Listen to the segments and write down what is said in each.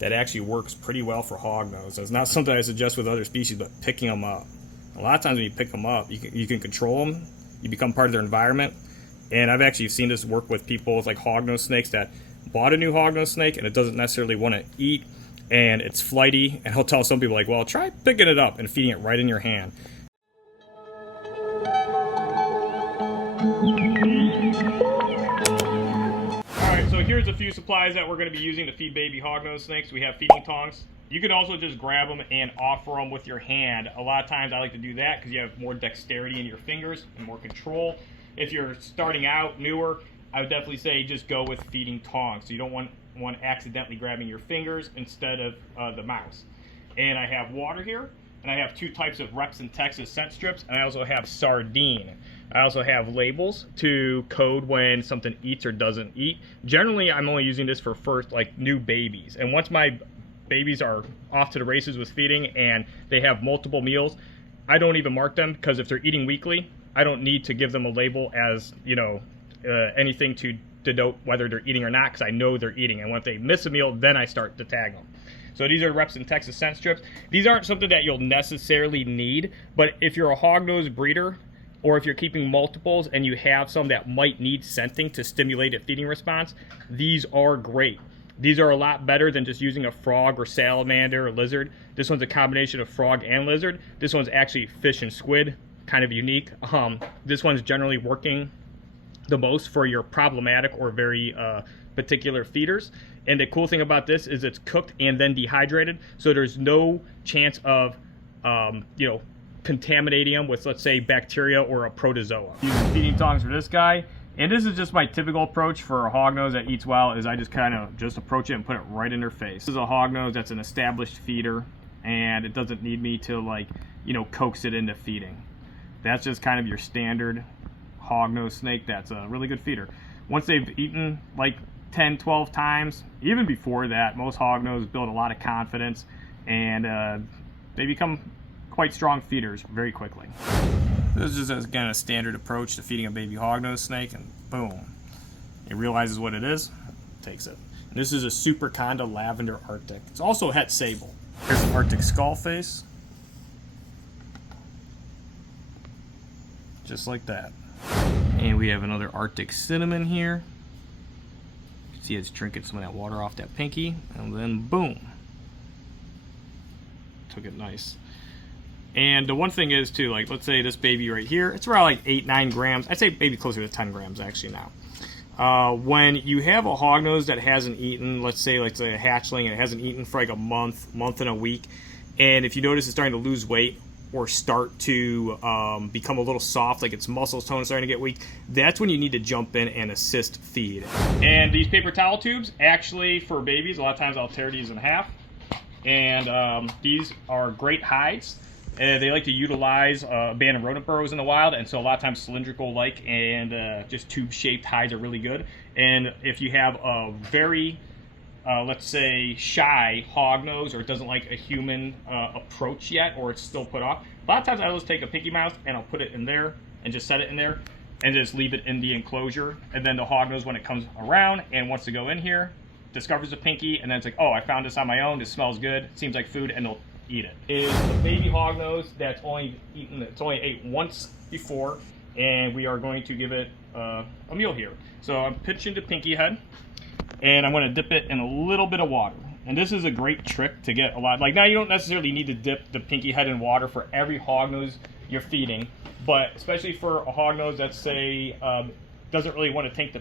that actually works pretty well for hognose. It's not something I suggest with other species, but picking them up. A lot of times when you pick them up, you can control them. You become part of their environment. And I've actually seen this work with people with like hognose snakes that bought a new hognose snake and it doesn't necessarily want to eat and it's flighty. And he'll tell some people like, well, try picking it up and feeding it right in your hand. Alright, so here's a few supplies that we're going to be using to feed baby hognose snakes. We have feeding tongs. You can also just grab them and offer them with your hand. A lot of times I like to do that because you have more dexterity in your fingers and more control. If you're starting out newer, I would definitely say just go with feeding tongs. So you don't want accidentally grabbing your fingers instead of the mouse. And I have water here, and I have two types of Reps in Texas scent strips, and I also have sardine. I also have labels to code when something eats or doesn't eat. Generally, I'm only using this for first, like new babies. And once my babies are off to the races with feeding and they have multiple meals, I don't even mark them because if they're eating weekly, I don't need to give them a label as, you know, anything to denote whether they're eating or not because I know they're eating. And when they miss a meal, then I start to tag them. So these are Reps in Texas scent strips. These aren't something that you'll necessarily need, but if you're a hognose breeder or if you're keeping multiples and you have some that might need scenting to stimulate a feeding response, these are great. These are a lot better than just using a frog or salamander or lizard. This one's a combination of frog and lizard. This one's actually fish and squid, kind of unique. This one's generally working the most for your problematic or very particular feeders. And the cool thing about this is it's cooked and then dehydrated, so there's no chance of you know, contaminating them with, let's say, bacteria or a protozoa. Using feeding tongs for this guy. And this is just my typical approach for a hognose that eats well, is I just kind of just approach it and put it right in their face. This is a hognose that's an established feeder, and it doesn't need me to, like, you know, coax it into feeding. That's just kind of your standard hognose snake that's a really good feeder. Once they've eaten like 10, 12 times, even before that, most hognose build a lot of confidence, and they become quite strong feeders very quickly. This is just, again, a standard approach to feeding a baby hognose snake, and boom, it realizes what it is, takes it. And this is a Super Conda Lavender Arctic. It's also a Het Sable. Here's an Arctic skull face. Just like that. And we have another Arctic Cinnamon here. You can see it's drinking some of that water off that pinky, and then boom. Took it nice. And the one thing is too, like, let's say this baby right here, it's around like 8-9 grams. I'd say maybe closer to 10 grams actually now. When you have a hognose that hasn't eaten, let's say a hatchling, and it hasn't eaten for like a month and a week, and if you notice it's starting to lose weight or start to become a little soft, like its muscles tone is starting to get weak, that's when you need to jump in and assist feed. And these paper towel tubes, actually for babies, a lot of times I'll tear these in half. And these are great hides. They like to utilize abandoned rodent burrows in the wild, and so a lot of times cylindrical-like and just tube-shaped hides are really good. And if you have a very, let's say, shy hognose, or it doesn't like a human approach yet, or it's still put off, a lot of times I'll just take a pinky mouse and I'll put it in there and just set it in there and just leave it in the enclosure. And then the hognose, when it comes around and wants to go in here, discovers a pinky, and then it's like, oh, I found this on my own, this smells good, seems like food, and they'll eat it. Is a baby hognose that's only ate once before, and we are going to give it a meal here. So I'm pitching the pinky head, and I'm going to dip it in a little bit of water. And this is a great trick to get a lot. Like, now you don't necessarily need to dip the pinky head in water for every hognose you're feeding, but especially for a hognose that's, say, doesn't really want to take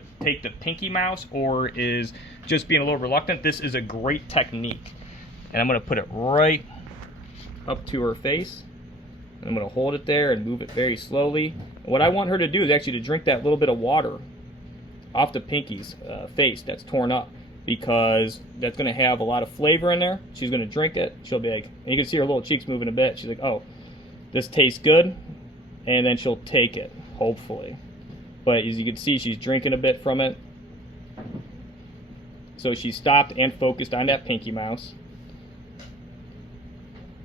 the pinky mouse or is just being a little reluctant, this is a great technique. And I'm going to put it right up to her face. I'm going to hold it there and move it very slowly. And what I want her to do is actually to drink that little bit of water off the pinky's face that's torn up, because that's going to have a lot of flavor in there. She's going to drink it. She'll be like, and you can see her little cheeks moving a bit. She's like, oh, this tastes good. And then she'll take it, hopefully. But as you can see, she's drinking a bit from it. So she stopped and focused on that pinky mouse.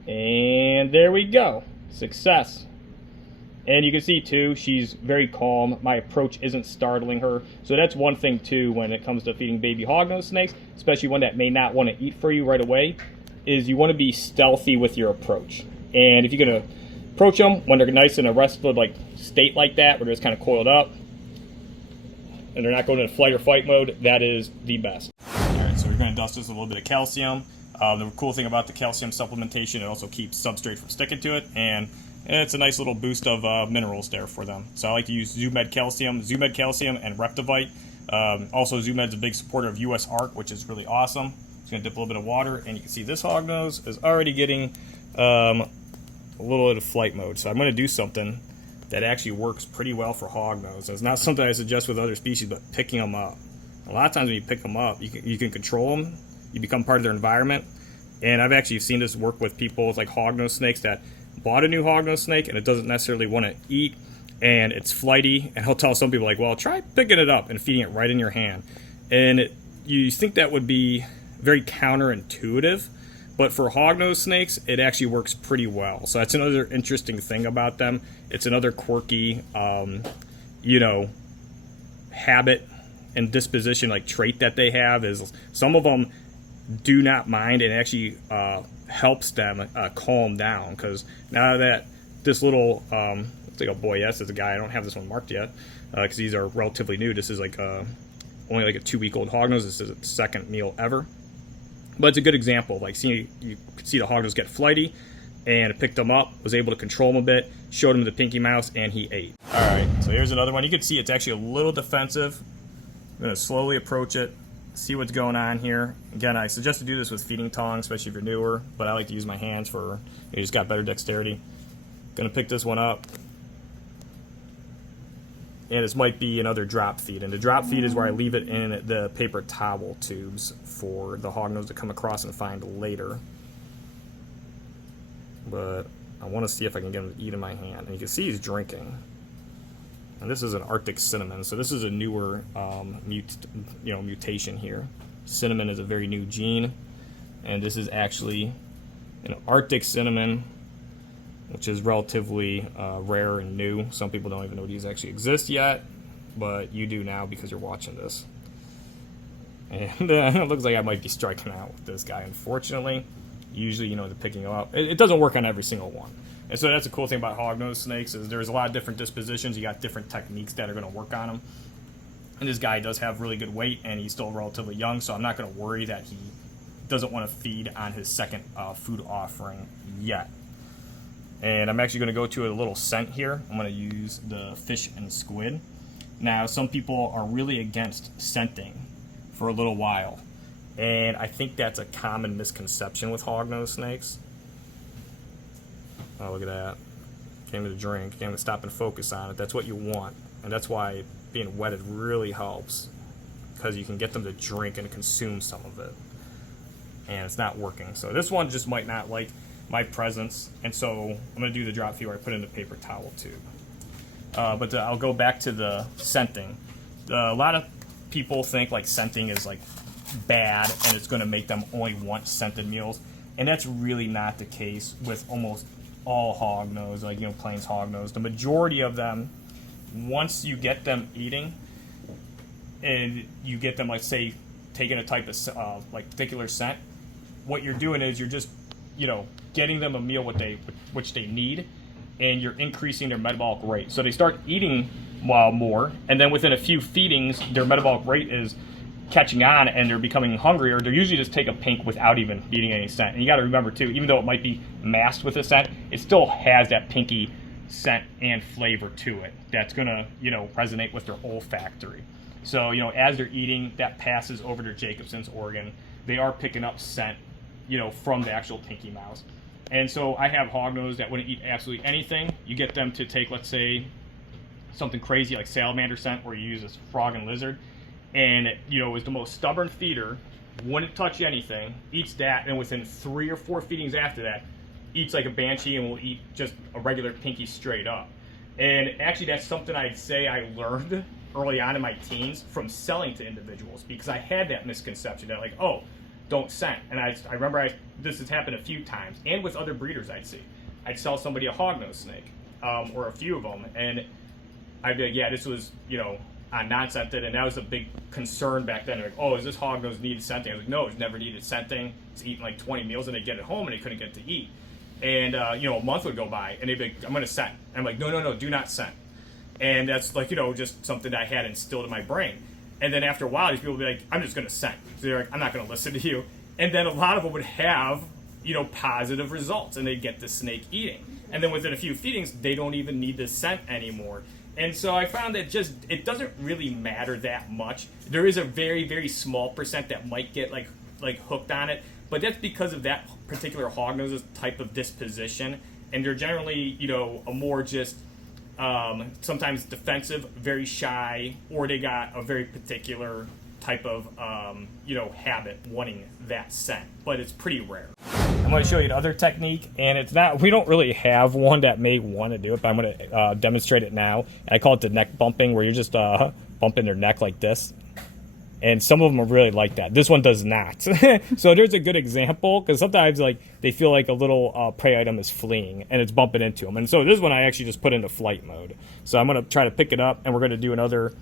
And there we go. Success. And you can see too, she's very calm. My approach isn't startling her. So that's one thing too when it comes to feeding baby hognose snakes, especially one that may not want to eat for you right away, is you want to be stealthy with your approach. And if you're going to approach them when they're nice in a restful like state like that, where they're just kind of coiled up, and they're not going into flight or fight mode, that is the best. Alright, so we're going to dust this with a little bit of calcium. The cool thing about the calcium supplementation, it also keeps substrate from sticking to it, and it's a nice little boost of minerals there for them. So I like to use Zoomed Calcium, and Reptivite. Also, Zoomed's a big supporter of US Arc, which is really awesome. Just going to dip a little bit of water, and you can see this hognose is already getting a little bit of flight mode. So I'm going to do something that actually works pretty well for hognose. It's not something I suggest with other species, but picking them up. A lot of times when you pick them up, you can control them. You become part of their environment. And I've actually seen this work with people with like hognose snakes that bought a new hognose snake and it doesn't necessarily want to eat and it's flighty, and he'll tell some people like, well, try picking it up and feeding it right in your hand. And you think that would be very counterintuitive, but for hognose snakes it actually works pretty well. So that's another interesting thing about them. It's another quirky habit and disposition, like trait that they have, is some of them do not mind, and actually helps them calm down, because now that this little looks like a boy, yes, it's a guy. I don't have this one marked yet because these are relatively new. This is like only like a 2-week-old hognose. This is its second meal ever, but it's a good example. Like, you could see the hognose get flighty, and it picked him up, was able to control him a bit, showed him the pinky mouse, and he ate. All right, so here's another one. You can see it's actually a little defensive. I'm going to slowly approach it, see what's going on here. Again, I suggest to do this with feeding tongs, especially if you're newer, but I like to use my hands for, you just got better dexterity. Going to pick this one up. And this might be another drop feed. And the drop feed is where I leave it in the paper towel tubes for the hognose to come across and find later. But I want to see if I can get him to eat in my hand. And you can see he's drinking. And this is an Arctic cinnamon, so this is a newer mutation here. Cinnamon is a very new gene, and this is actually an Arctic cinnamon, which is relatively rare and new. Some people don't even know these actually exist yet, but you do now because you're watching this. And it looks like I might be striking out with this guy, unfortunately. Usually, they're picking him up. It doesn't work on every single one. And so that's the cool thing about hognose snakes, is there's a lot of different dispositions. You got different techniques that are going to work on them. And this guy does have really good weight, and he's still relatively young, so I'm not going to worry that he doesn't want to feed on his second food offering yet. And I'm actually going to go to a little scent here. I'm going to use the fish and squid. Now, some people are really against scenting for a little while, and I think that's a common misconception with hognose snakes. Oh, look at that. Came to the drink. Came to stop and focus on it. That's what you want. And that's why being wetted really helps, because you can get them to drink and consume some of it. And it's not working. So this one just might not like my presence. And so I'm going to do the drop feed where I put in the paper towel tube. I'll go back to the scenting. A lot of people think like scenting is like bad and it's going to make them only want scented meals. And that's really not the case with almost all hognose, like plains hognose. The majority of them, once you get them eating, and you get them, like, say, taking a type of like particular scent, what you're doing is you're just getting them a meal which they need, and you're increasing their metabolic rate. So they start eating more, and then within a few feedings, their metabolic rate is catching on and they're becoming hungrier. They'll usually just take a pink without even eating any scent. And you got to remember too, even though it might be masked with a scent, it still has that pinky scent and flavor to it that's gonna resonate with their olfactory. So as they're eating, that passes over their Jacobson's organ. They are picking up scent from the actual pinky mouse. And so I have hognose that wouldn't eat absolutely anything. You get them to take, let's say, something crazy like salamander scent, where you use this frog and lizard, and is the most stubborn feeder, wouldn't touch anything, eats that, and within 3 or 4 feedings after that, eats like a banshee and will eat just a regular pinky straight up. And actually that's something I'd say I learned early on in my teens from selling to individuals, because I had that misconception that like, oh, don't scent. And I remember this has happened a few times, and with other breeders I'd sell somebody a hognose snake. or a few of them, and I'd be like, yeah, this was, you know, non-scented, and that was a big concern back then. Like, oh, is this hognose needed scenting? I was like, no, it's never needed scenting. It's eating like 20 meals, and they get it home, and they couldn't get to eat. And you know, a month would go by, and they'd be like, I'm gonna scent. And I'm like, no, do not scent. And that's like, you know, just something that I had instilled in my brain. And then after a while, these people would be like, I'm just gonna scent. So they're like, I'm not gonna listen to you. And then a lot of them would have, you know, positive results, and they'd get the snake eating. And then within a few feedings, they don't even need the scent anymore. And so I found that just, it doesn't really matter that much. There is a very, very small percent that might get like hooked on it, but that's because of that particular hognose's type of disposition. And they're generally, you know, a more just sometimes defensive, very shy, or they got a very particular type of, you know, habit wanting that scent, but it's pretty rare. I'm going to show you another technique, and it's not, we don't really have one that may want to do it, but I'm going to demonstrate it now. I call it the neck bumping, where you're just bumping their neck like this. And some of them are really like that. This one does not. So there's a good example, because sometimes like they feel like a little prey item is fleeing, and it's bumping into them. And so this one I actually just put into flight mode. So I'm going to try to pick it up, and we're going to do another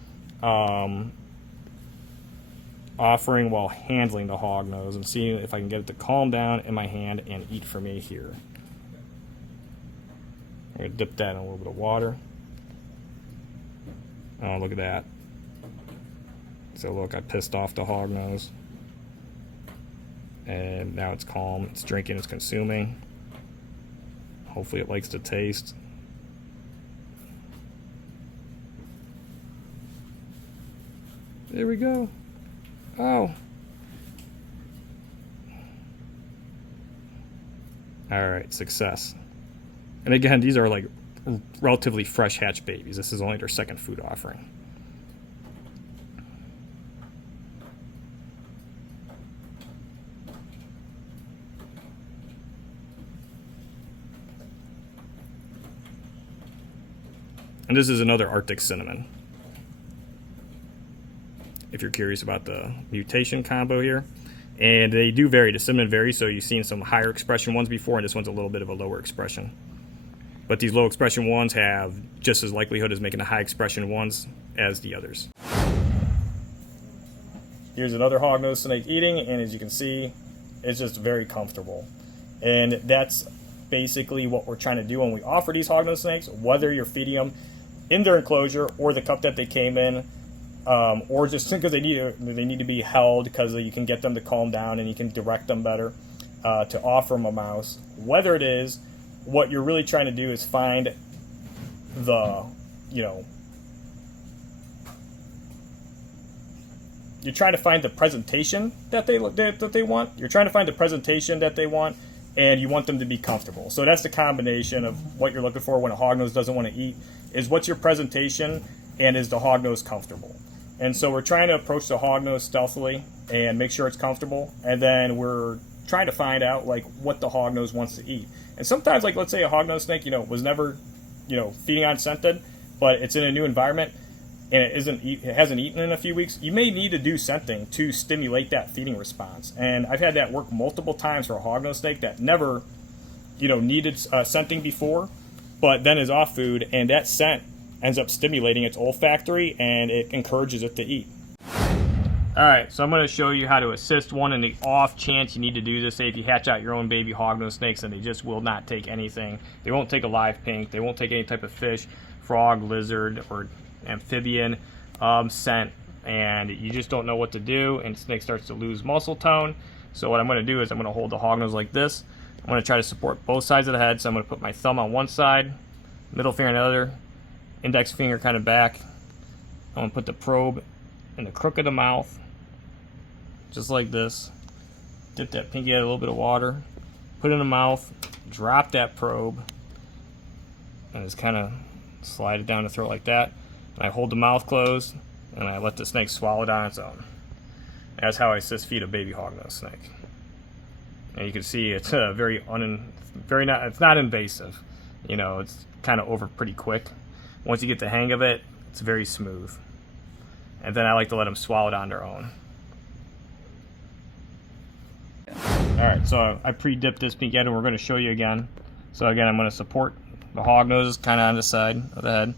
offering while handling the hognose and see if I can get it to calm down in my hand and eat for me here. I'm going to dip that in a little bit of water. Oh, look at that. So look, I pissed off the hognose. And now it's calm, it's drinking, it's consuming. Hopefully it likes the taste. There we go. Oh. Alright, success. And again, these are like relatively fresh hatch babies. This is only their second food offering. And this is another Arctic cinnamon, if you're curious about the mutation combo here. And they do vary. The cinnamon varies, so you've seen some higher expression ones before, and this one's a little bit of a lower expression. But these low expression ones have just as likelihood as making the high expression ones as the others. Here's another hognose snake eating, and as you can see, it's just very comfortable. And that's basically what we're trying to do when we offer these hognose snakes, whether you're feeding them in their enclosure or the cup that they came in, or just because they need to be held, because you can get them to calm down and you can direct them better to offer them a mouse. Whether it is, what you're really trying to do is find the, you know, you're trying to find the presentation that they want. You're trying to find the presentation that they want, and you want them to be comfortable. So that's the combination of what you're looking for when a hognose doesn't want to eat, is what's your presentation, and is the hognose comfortable? And so we're trying to approach the hognose stealthily and make sure it's comfortable, and then we're trying to find out like what the hognose wants to eat. And sometimes, like let's say a hognose snake, you know, was never, you know, feeding on scented, but it's in a new environment and it hasn't eaten in a few weeks, you may need to do scenting to stimulate that feeding response. And I've had that work multiple times for a hognose snake that never, you know, needed scenting before, but then is off food, and that scent ends up stimulating its olfactory, and it encourages it to eat. Alright, so I'm going to show you how to assist one in the off chance you need to do this. Say if you hatch out your own baby hognose snakes and they just will not take anything. They won't take a live pink, they won't take any type of fish, frog, lizard, or amphibian scent, and you just don't know what to do, and the snake starts to lose muscle tone. So what I'm going to do is I'm going to hold the hognose like this. I'm going to try to support both sides of the head, so I'm going to put my thumb on one side, middle finger on the other, index finger kind of back. I'm going to put the probe in the crook of the mouth, just like this. Dip that pinky in a little bit of water, put it in the mouth, drop that probe, and just kind of slide it down the throat like that. And I hold the mouth closed, and I let the snake swallow it on its own. That's how I assist feed a baby hognose snake. And you can see it's it's not invasive. You know, it's kind of over pretty quick. Once you get the hang of it, it's very smooth. And then I like to let them swallow it on their own. Alright, so I pre-dipped this pinky and we're going to show you again. So again, I'm going to support The hog nose is kind of on the side of the head.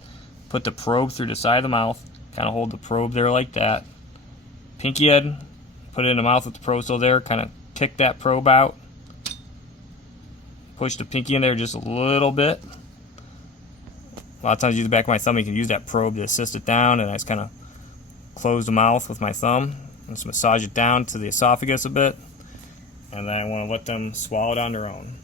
Put the probe through the side of the mouth. Kind of hold the probe there like that. Pinky head, put it in the mouth with the probe still there. Kind of kick that probe out. Push the pinky in there just a little bit. A lot of times I use the back of my thumb. You can use that probe to assist it down, and I just kind of close the mouth with my thumb. Just massage it down to the esophagus a bit, and then I want to let them swallow it on their own.